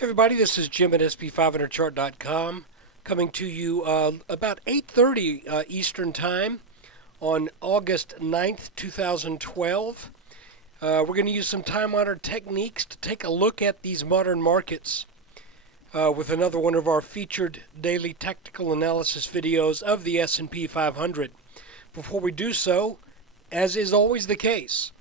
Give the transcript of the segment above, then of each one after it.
Hey everybody, this is Jim at SP500chart.com coming to you about 8:30 Eastern Time on August 9th, 2012. We're going to use some time-honored techniques to take a look at these modern markets with another one of our featured daily technical analysis videos of the S&P 500. Before we do so, as is always the case,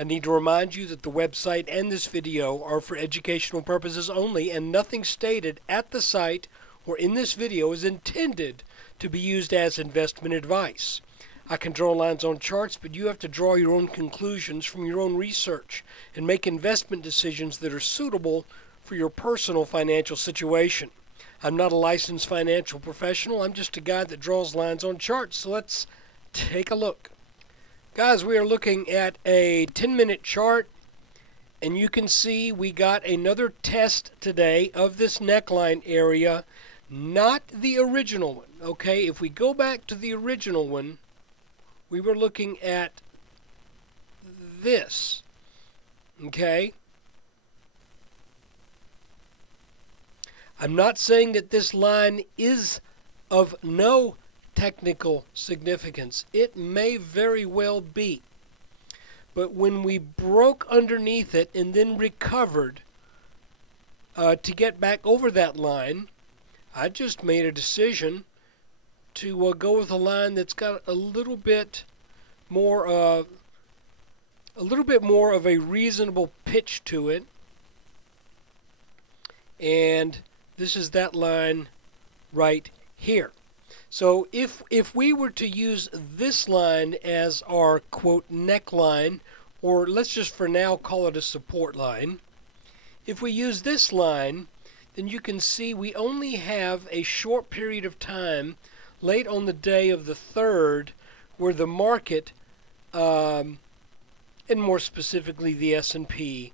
I need to remind you that the website and this video are for educational purposes only, and nothing stated at the site or in this video is intended to be used as investment advice. I can draw lines on charts, but you have to draw your own conclusions from your own research and make investment decisions that are suitable for your personal financial situation. I'm not a licensed financial professional. I'm just a guy that draws lines on charts. So let's take a look. Guys, we are looking at a 10-minute chart, and you can see we got another test today of this neckline area, not the original one. Okay, if we go back to the original one, we were looking at this. Okay? I'm not saying that this line is of no technical significance. It may very well be. But when we broke underneath it and then recovered to get back over that line, I just made a decision to go with a line that's got a little bit more of a reasonable pitch to it. And this is that line right here. So if we were to use this line as our, quote, neckline, or let's just for now call it a support line, if we use this line, then you can see we only have a short period of time late on the day of the 3rd where the market, and more specifically the S&P,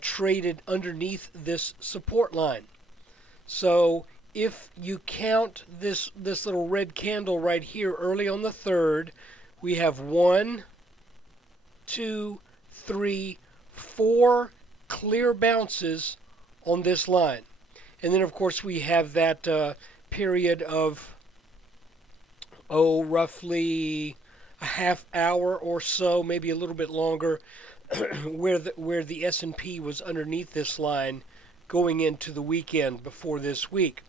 traded underneath this support line. So if you count this little red candle right here early on the 3rd, we have 1, 2, 3, 4 clear bounces on this line. And then, of course, we have that period of, roughly a half hour or so, maybe a little bit longer, where the S&P was underneath this line going into the weekend before this week.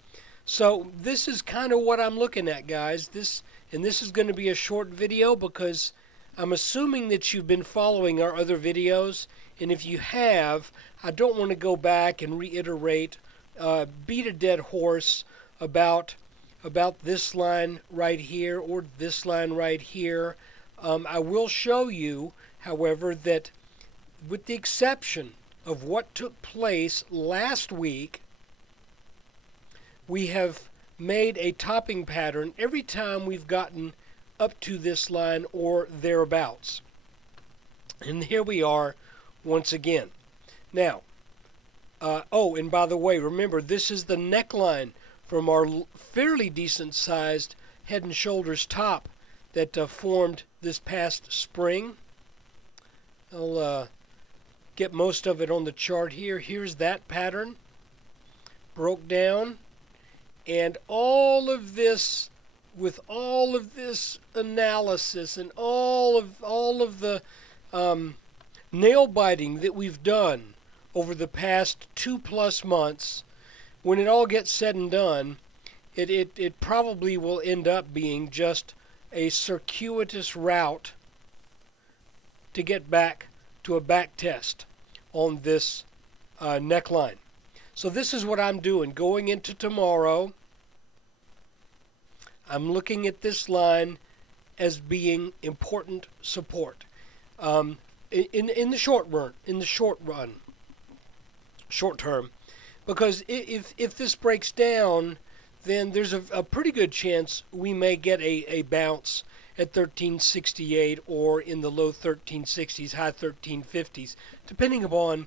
So this is kind of what I'm looking at, guys. This is going to be a short video because I'm assuming that you've been following our other videos, and if you have, I don't want to go back and reiterate, beat a dead horse about this line right here or this line right here. I will show you, however, that with the exception of what took place last week, we have made a topping pattern every time we've gotten up to this line or thereabouts. And here we are once again. Now, and by the way, remember, this is the neckline from our fairly decent-sized Head and Shoulders top that formed this past spring. I'll get most of it on the chart here. Here's that pattern. Broke down. And all of this, with all of this analysis and all of the nail biting that we've done over the past 2+ months, when it all gets said and done, it probably will end up being just a circuitous route to get back to a back test on this neckline. So this is what I'm doing. Going into tomorrow, I'm looking at this line as being important support in the short run, short term, because if this breaks down, then there's a pretty good chance we may get a bounce at 1368 or in the low 1360s, high 1350s, depending upon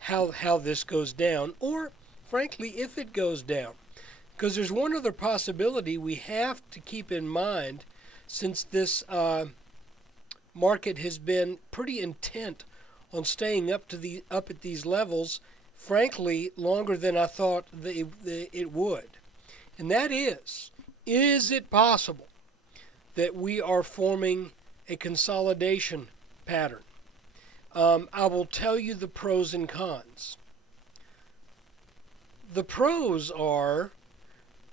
how this goes down, or frankly if it goes down. Because there's one other possibility we have to keep in mind, since this market has been pretty intent on staying up at these levels frankly, longer than I thought it would. And that is it possible that we are forming a consolidation pattern? I will tell you the pros and cons. The pros are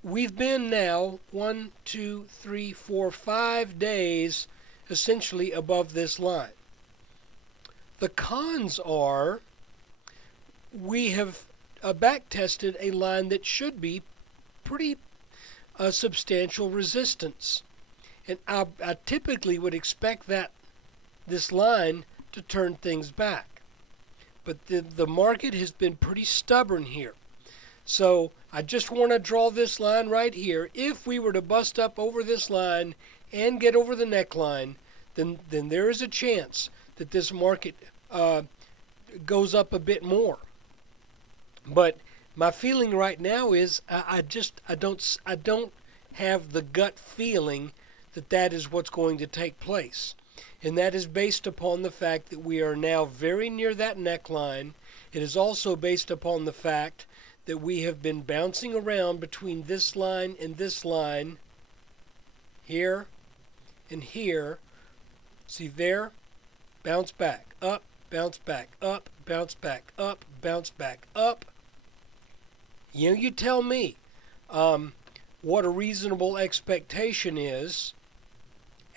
we've been now 1, 2, 3, 4, 5 days essentially above this line. The cons are we have back tested a line that should be pretty substantial resistance. And I typically would expect this line to turn things back. But the market has been pretty stubborn here. So I just want to draw this line right here. If we were to bust up over this line and get over the neckline, then there is a chance that this market goes up a bit more. But my feeling right now is I don't have the gut feeling that is what's going to take place. And that is based upon the fact that we are now very near that neckline. It is also based upon the fact that we have been bouncing around between this line and this line, here and here. See there? Bounce back, up, bounce back, up, bounce back, up, bounce back, up. You tell me what a reasonable expectation is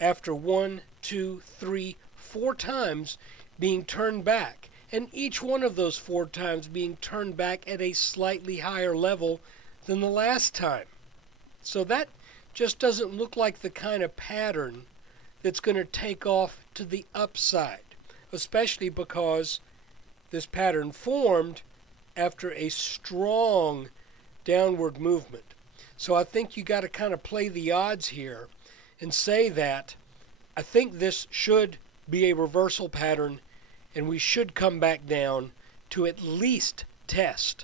after 1, 2, 3, 4 times being turned back, and each one of those 4 times being turned back at a slightly higher level than the last time. So that just doesn't look like the kind of pattern that's going to take off to the upside, especially because this pattern formed after a strong downward movement. So I think you got to kind of play the odds here and say that I think this should be a reversal pattern, and we should come back down to at least test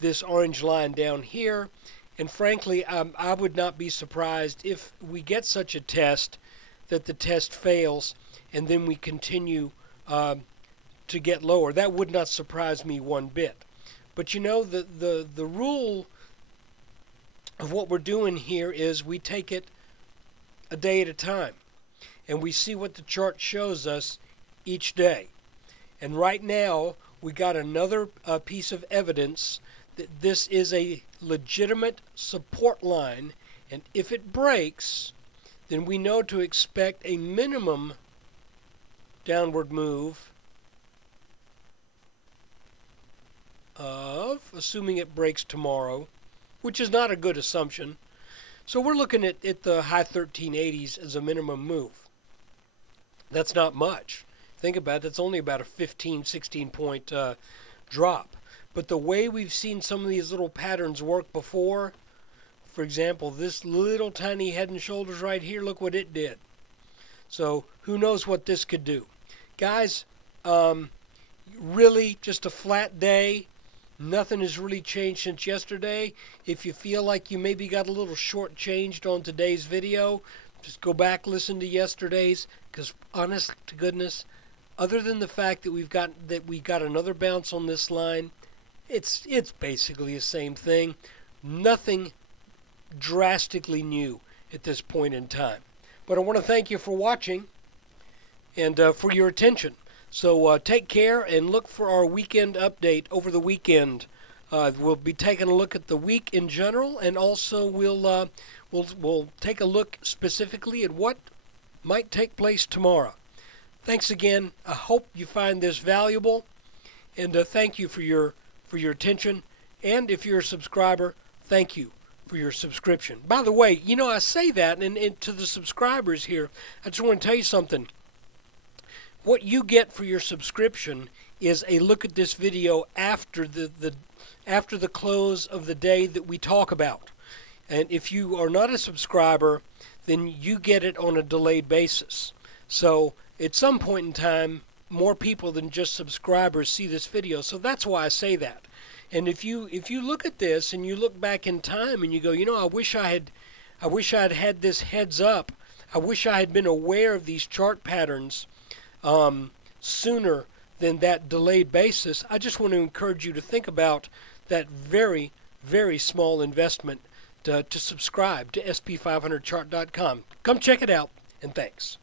this orange line down here. And frankly, I would not be surprised if we get such a test that the test fails and then we continue to get lower. That would not surprise me one bit. But the rule of what we're doing here is we take it a day at a time, and we see what the chart shows us each day. And right now, we got another piece of evidence that this is a legitimate support line, and if it breaks, then we know to expect a minimum downward move of, assuming it breaks tomorrow, which is not a good assumption. So we're looking at the high 1380s as a minimum move. That's not much. Think about it, that's only about a 15, 16 point drop. But the way we've seen some of these little patterns work before, for example, this little tiny head and shoulders right here, look what it did. So who knows what this could do. Guys, really just a flat day. Nothing has really changed since yesterday. If you feel like you maybe got a little shortchanged on today's video, just go back, listen to yesterday's, because honest to goodness, other than the fact that we got another bounce on this line, it's basically the same thing. Nothing drastically new at this point in time. But I want to thank you for watching and for your attention. So take care and look for our weekend update over the weekend. We'll be taking a look at the week in general, and also we'll take a look specifically at what might take place tomorrow. Thanks again. I hope you find this valuable, and thank you for your attention. And if you're a subscriber, thank you for your subscription. By the way, I say that, and to the subscribers here, I just want to tell you something. What you get for your subscription is a look at this video after the close of the day that we talk about. And if you are not a subscriber, then you get it on a delayed basis. So at some point in time, more people than just subscribers see this video. So that's why I say that. And if you look at this and you look back in time and you go, I wish I had had this heads up. I wish I had been aware of these chart patterns sooner then that delay basis, I just want to encourage you to think about that very, very small investment to subscribe to SP500chart.com. Come check it out, and thanks.